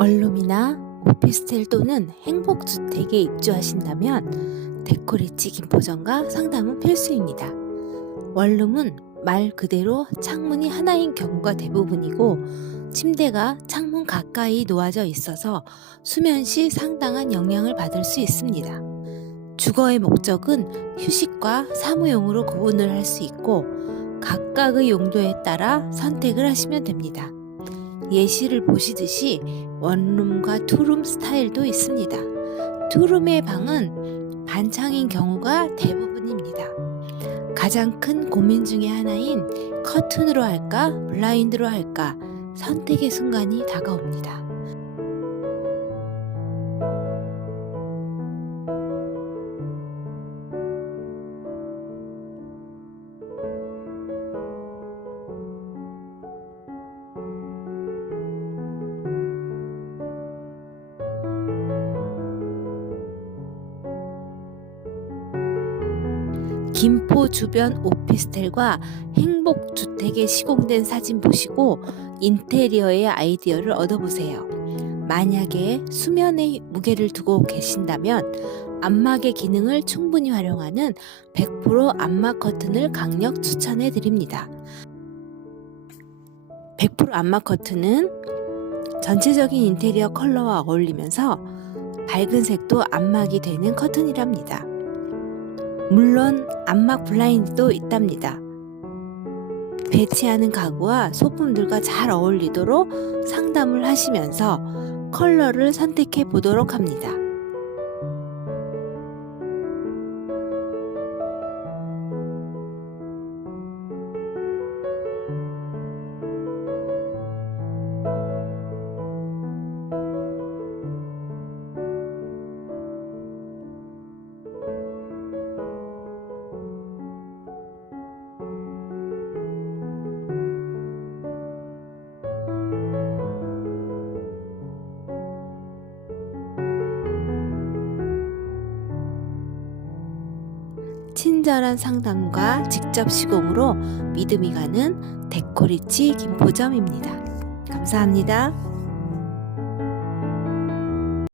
원룸이나 오피스텔 또는 행복주택에 입주하신다면 데코리치 김포점과 상담은 필수입니다. 원룸은 말 그대로 창문이 하나인 경우가 대부분이고 침대가 창문 가까이 놓아져 있어서 수면 시 상당한 영향을 받을 수 있습니다. 주거의 목적은 휴식과 사무용으로 구분을 할 수 있고 각각의 용도에 따라 선택을 하시면 됩니다. 예시를 보시듯이 원룸과 투룸 스타일도 있습니다. 투룸의 방은 반창인 경우가 대부분입니다. 가장 큰 고민 중의 하나인 커튼으로 할까 블라인드로 할까 선택의 순간이 다가옵니다. 김포 주변 오피스텔과 행복 주택에 시공된 사진 보시고 인테리어의 아이디어를 얻어보세요. 만약에 수면에 무게를 두고 계신다면 안막의 기능을 충분히 활용하는 100% 안막 커튼을 강력 추천해 드립니다. 100% 안막 커튼은 전체적인 인테리어 컬러와 어울리면서 밝은 색도 안막이 되는 커튼이랍니다. 물론 안막 블라인드도 있답니다. 배치하는 가구와 소품들과 잘 어울리도록 상담을 하시면서 컬러를 선택해 보도록 합니다. 친절한 상담과 직접 시공으로 믿음이 가는 데코리치 김포점입니다. 감사합니다.